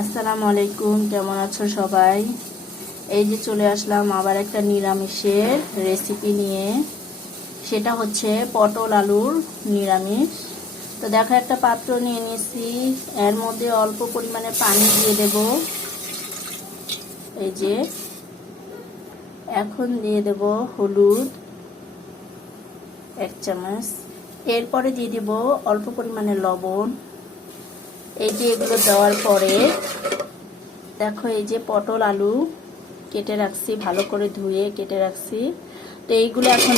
আসসালামু আলাইকুম, কেমন আছো সবাই? এই যে চলে আসলাম আবার একটা নিরামিষের রেসিপি নিয়ে। সেটা হচ্ছে পটল আলুর নিরামিষ। তো দেখো, একটা পাত্র নিয়ে নিয়েছি। এর মধ্যে অল্প পরিমাণে পানি দিয়ে দেব। এই যে, এখন দিয়ে দেব হলুদ, এক চামচ। এরপরে দিয়ে দেব অল্প পরিমাণে লবণ। এই যে এগুলো দেওয়ার পরে, দেখো এই যে পটল আলু কেটে রাখছি, ভালো করে ধুয়ে কেটে রাখছি। তো এইগুলো এখন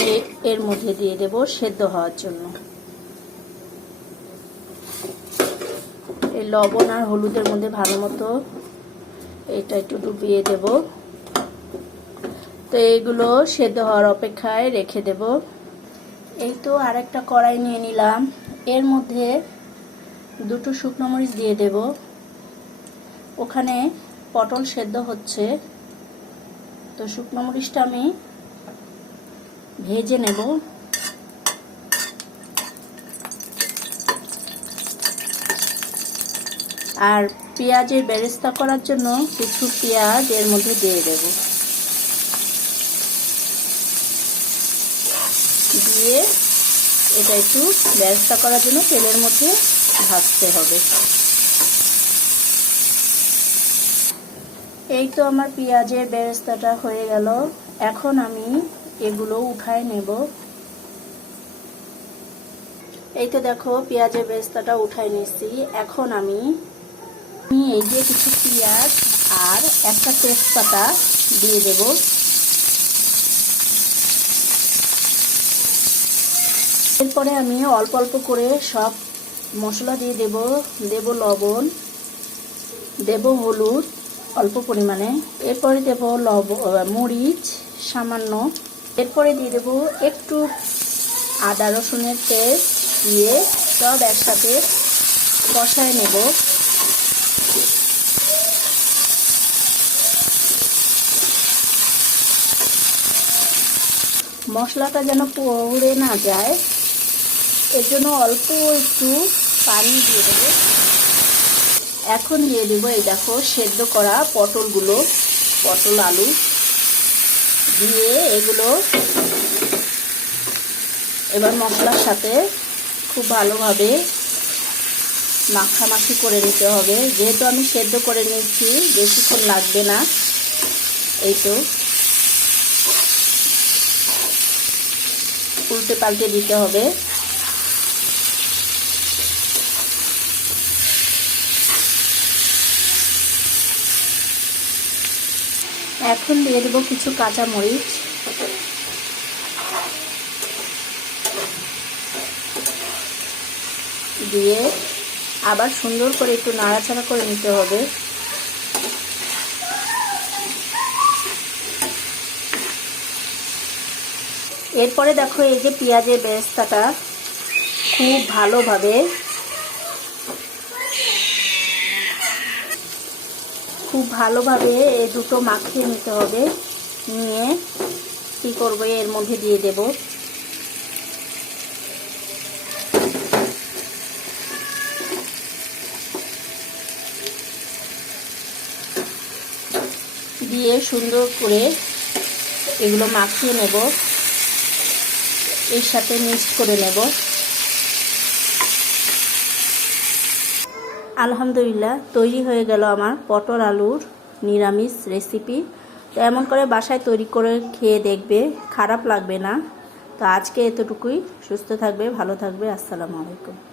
এর মধ্যে দিয়ে দেব সেদ্ধ হওয়ার জন্য। এই লবণ আর হলুদের মধ্যে ভালো মতো এটা একটু ডুবিয়ে দেব। তো এইগুলো সেদ্ধ হওয়ার অপেক্ষায় রেখে দেব। এই তো আরেকটা কড়াই নিয়ে নিলাম। এর মধ্যে দুটো শুকনো মরিচ দিয়ে দেব। ওখানে পটল সেদ্ধ হচ্ছে। তো শুকনো মরিচটা আমি ভেজে নেব। আর পেঁয়াজের বেরেস্তা করার জন্য কিছু পেঁয়াজ এর মধ্যে দিয়ে দেব। দিয়ে এটা একটু ব্যবস্থা করার জন্য তেলের মধ্যে ভাজতে হবে। এই তো আমার পেঁয়াজের বেরেস্তাটা হয়ে গেল। এখন আমি এগুলো উঠায় নেব। এই তো দেখো, পেঁয়াজের বেরেস্তাটা উঠায় নিচ্ছি এখন আমি আমি এই যে কিছু পেঁয়াজ আর একটা তেজপাতা দিয়ে দেব। এরপরে আমি অল্প অল্প করে সব মশলা দিয়ে দেব দেব লবণ, দেব হলুদ অল্প পরিমাণে। এরপরে দেব লব মরিচ সামান্য। এরপরে দিয়ে দেব একটু আদা রসুনের পেস্ট দিয়ে সব একসাথে কষায় নেব। মশলাটা যেন পুড়ে না যায়। এর জন্য অল্প একটু পানি দিয়ে দেবো। এখন দিয়ে দেবো এই দেখো সেদ্ধ করা পটলগুলো, পটল আলু। দিয়ে এগুলো এবার মশলার সাথে খুব ভালোভাবে মাখামাখি করে নিতে হবে। যেহেতু আমি সেদ্ধ করে নিচ্ছি বেশিক্ষণ লাগবে না। এই তো। উল্টে পাল্টে দিতে হবে। এখন দিয়ে দেবো কিছু কাঁচা মরিচ। দিয়ে আবার সুন্দর করে একটু নাড়াচাড়া করে নিতে হবে। এরপরে দেখো এই যে পেঁয়াজের বেরেস্তাটা খুব ভালোভাবে খুব ভালোভাবে এই দুটো মাখিয়ে নিতে হবে। নিয়ে কি করব, এর মধ্যে দিয়ে দেব। দিয়ে সুন্দর করে এগুলো মাখিয়ে নেব। এর সাথে মিক্সড করে নেব। আলহামদুলিল্লাহ, তৈরি হয়ে গেল আমার পটল আলুর নিরামিষ রেসিপি। তো এমন করে বাসায় তৈরি করে খেয়ে দেখবে, খারাপ লাগবে না। তো আজকে এতটুকুই। সুস্থ থাকবে, ভালো থাকবে। আসসালামু আলাইকুম।